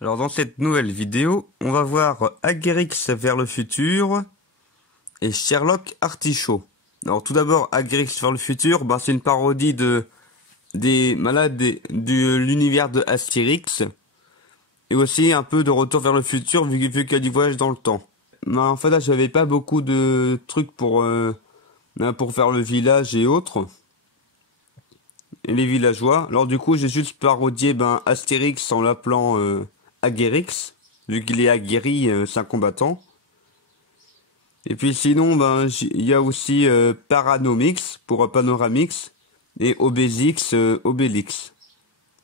Alors dans cette nouvelle vidéo, on va voir Aguerix vers le futur et Sherlock Artichaut. Alors tout d'abord, Aguerix vers le futur, c'est une parodie de l'univers de Astérix et aussi un peu de Retour vers le futur vu qu'il y a du voyage dans le temps. En fait là, j'avais pas beaucoup de trucs pour faire le village et autres. Et les villageois. Alors du coup, j'ai juste parodié Astérix en l'appelant Aguerix, vu qu'il est aguerri, c'est un combattant. Et puis sinon, il y a aussi Paranomix pour Panoramix et Obésix, Obélix,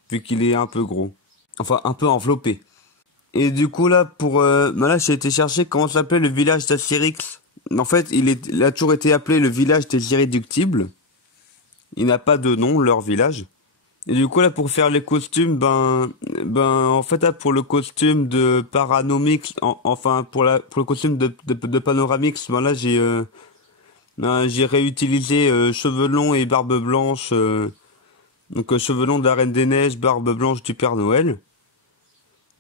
vu qu'il est un peu gros, enfin un peu enveloppé. Et du coup là, là j'ai été chercher comment s'appelait le village d'Astérix. En fait, il a toujours été appelé le village des irréductibles. Il n'a pas de nom, leur village. Et du coup là pour faire les costumes, en fait là pour le costume de Paranomix, pour le costume de Panoramix, là j'ai réutilisé cheveux longs et barbe blanche, donc cheveux longs de la Reine des Neiges, barbe blanche du Père Noël.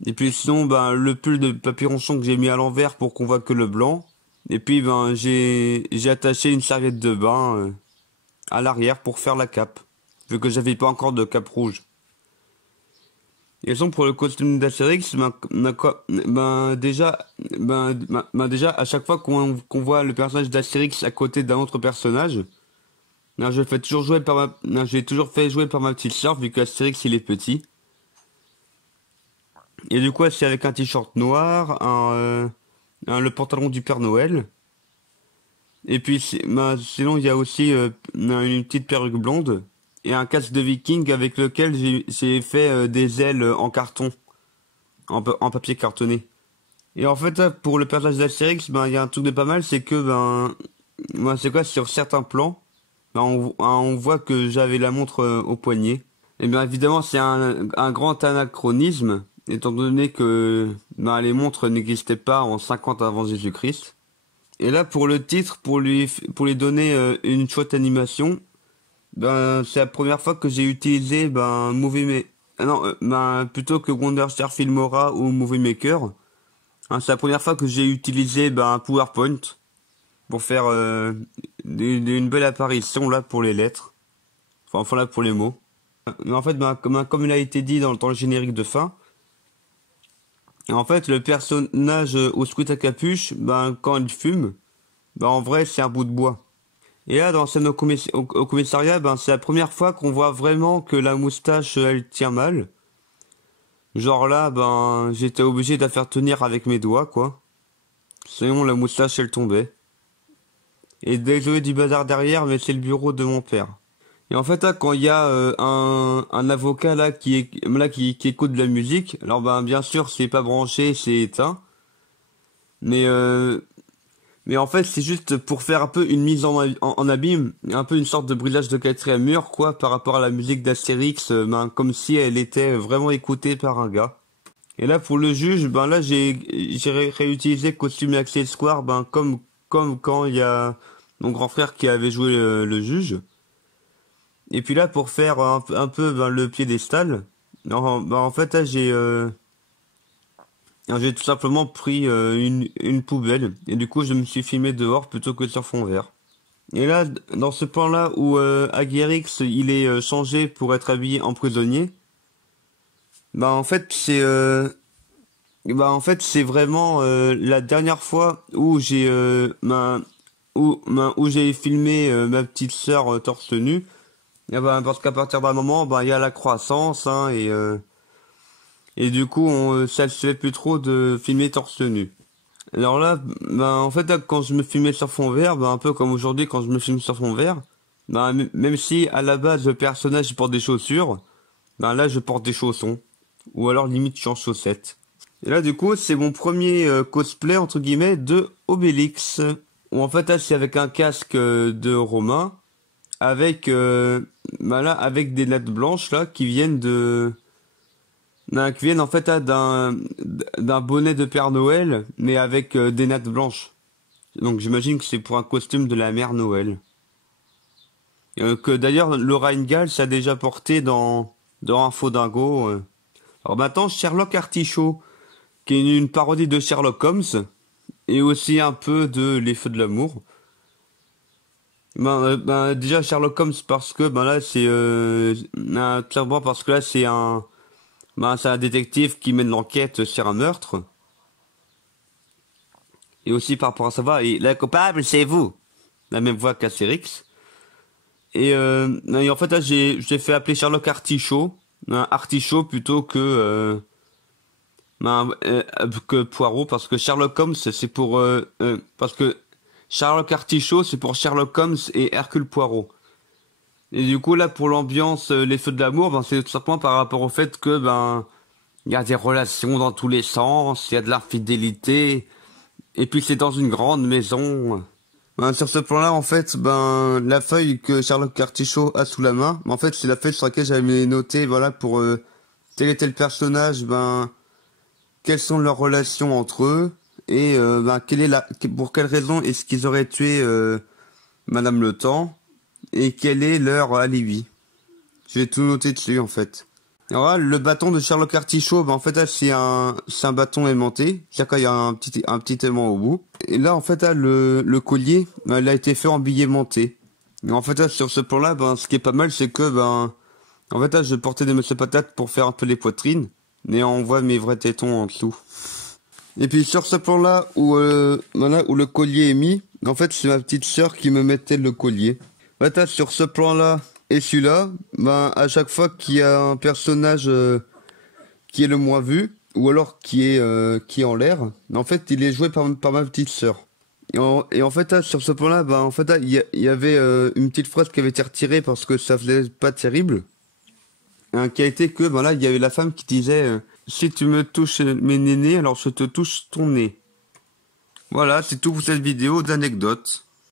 Et puis sinon le pull de Papy-Ronchon que j'ai mis à l'envers pour qu'on voit que le blanc. Et puis j'ai attaché une serviette de bain à l'arrière pour faire la cape, vu que j'avais pas encore de cape rouge. Et donc pour le costume d'Astérix, déjà à chaque fois qu'on voit le personnage d'Astérix à côté d'un autre personnage, j'ai toujours fait jouer par ma petite sœur vu qu'Astérix il est petit. Et du coup c'est avec un t-shirt noir, le pantalon du Père Noël. Et puis sinon il y a aussi une petite perruque blonde et un casque de viking avec lequel j'ai fait des ailes en carton, en papier cartonné. Et en fait, là, pour le personnage d'Astérix, il y a un truc de pas mal, c'est que sur certains plans, on voit que j'avais la montre au poignet. Et bien évidemment, c'est un grand anachronisme, étant donné que les montres n'existaient pas en 50 avant Jésus-Christ. Et là, pour le titre, pour lui donner une chouette animation, c'est la première fois que j'ai utilisé plutôt que Wonder Star Filmora ou Movie Maker. C'est la première fois que j'ai utilisé un PowerPoint pour faire une belle apparition là pour les lettres. Enfin là pour les mots. Mais en fait, comme il a été dit dans le générique de fin, en fait le personnage au squid à capuche, quand il fume, en vrai c'est un bout de bois. Et là, dans scène au commissariat, c'est la première fois qu'on voit vraiment que la moustache, elle tient mal. Genre là, j'étais obligé de la faire tenir avec mes doigts, quoi. Sinon, la moustache, elle tombait. Et désolé du bazar derrière, mais c'est le bureau de mon père. Et en fait, là, quand il y a un avocat là qui écoute de la musique, alors bien sûr, c'est pas branché, c'est éteint. Mais en fait, c'est juste pour faire un peu une mise en abîme, un peu une sorte de brisage de quatrième mur, quoi, par rapport à la musique d'Astérix, comme si elle était vraiment écoutée par un gars. Et là, pour le juge, là, j'ai réutilisé costume et accessoires, comme quand il y a mon grand frère qui avait joué le juge. Et puis là, pour faire un peu le piédestal, en fait, là, j'ai tout simplement pris une poubelle et du coup je me suis filmé dehors plutôt que sur fond vert. Et là, dans ce plan-là où Aguerix il est changé pour être habillé en prisonnier, en fait c'est vraiment la dernière fois où j'ai filmé ma petite sœur torse nu. Et parce qu'à partir d'un moment, il y a la croissance et du coup, ça se fait plus trop de filmer torse nu. Alors là, en fait, là, quand je me filmais sur fond vert, un peu comme aujourd'hui quand je me filme sur fond vert, même si à la base le personnage porte des chaussures, là je porte des chaussons. Ou alors limite je suis en chaussettes. Et là du coup, c'est mon premier cosplay entre guillemets de Obélix. Où en fait là c'est avec un casque de Romain, avec avec des nattes blanches là qui viennent en fait d'un bonnet de Père Noël, mais avec des nattes blanches. Donc j'imagine que c'est pour un costume de la mère Noël. Que d'ailleurs Laura Ingalls a déjà porté dans Info Dingo. Alors maintenant, Sherlock Artichaut, qui est une parodie de Sherlock Holmes, et aussi un peu de Les Feux de l'amour. Déjà Sherlock Holmes parce que là c'est clairement parce que là c'est un détective qui mène l'enquête sur un meurtre. Et aussi par rapport à savoir, et la coupable c'est vous. La même voix qu'Astérix. Et en fait là j'ai fait appeler Sherlock Artichaut, Artichaut plutôt que Poirot, parce que Sherlock Holmes c'est pour parce que Sherlock Artichaut c'est pour Sherlock Holmes et Hercule Poirot. Et du coup là pour l'ambiance les feux de l'amour, c'est tout simplement par rapport au fait que il y a des relations dans tous les sens, il y a de l'infidélité, et puis c'est dans une grande maison. Sur ce plan-là, en fait, la feuille que Sherlock Artichaut a sous la main, en fait, c'est la feuille sur laquelle j'avais noté, voilà, pour tel et tel personnage, quelles sont leurs relations entre eux, et pour quelle raison est-ce qu'ils auraient tué Madame Le Temps, et quel est leur alibi. J'ai tout noté dessus, en fait. Alors là, le bâton de Sherlock Artichaut, en fait, là, c'est un bâton aimanté. C'est-à-dire qu'il y a un petit aimant au bout. Et là, en fait, là, le collier, il a été fait en billet aimanté. Et en fait, là, sur ce plan-là, ce qui est pas mal, c'est que, en fait, là, je portais des Monsieur Patates pour faire un peu les poitrines. Mais on voit mes vrais tétons en dessous. Et puis, sur ce plan-là, où le collier est mis, en fait, c'est ma petite sœur qui me mettait le collier. En fait, là, sur ce plan-là, et celui-là, à chaque fois qu'il y a un personnage qui est le moins vu, ou alors qui est en l'air, en fait, il est joué par ma petite sœur. Et en fait, là, sur ce point-là, en fait, là, il y avait une petite phrase qui avait été retirée parce que ça faisait pas terrible. Qui a été que, là, il y avait la femme qui disait si tu me touches mes nénés, alors je te touche ton nez. Voilà, c'est tout pour cette vidéo d'anecdotes.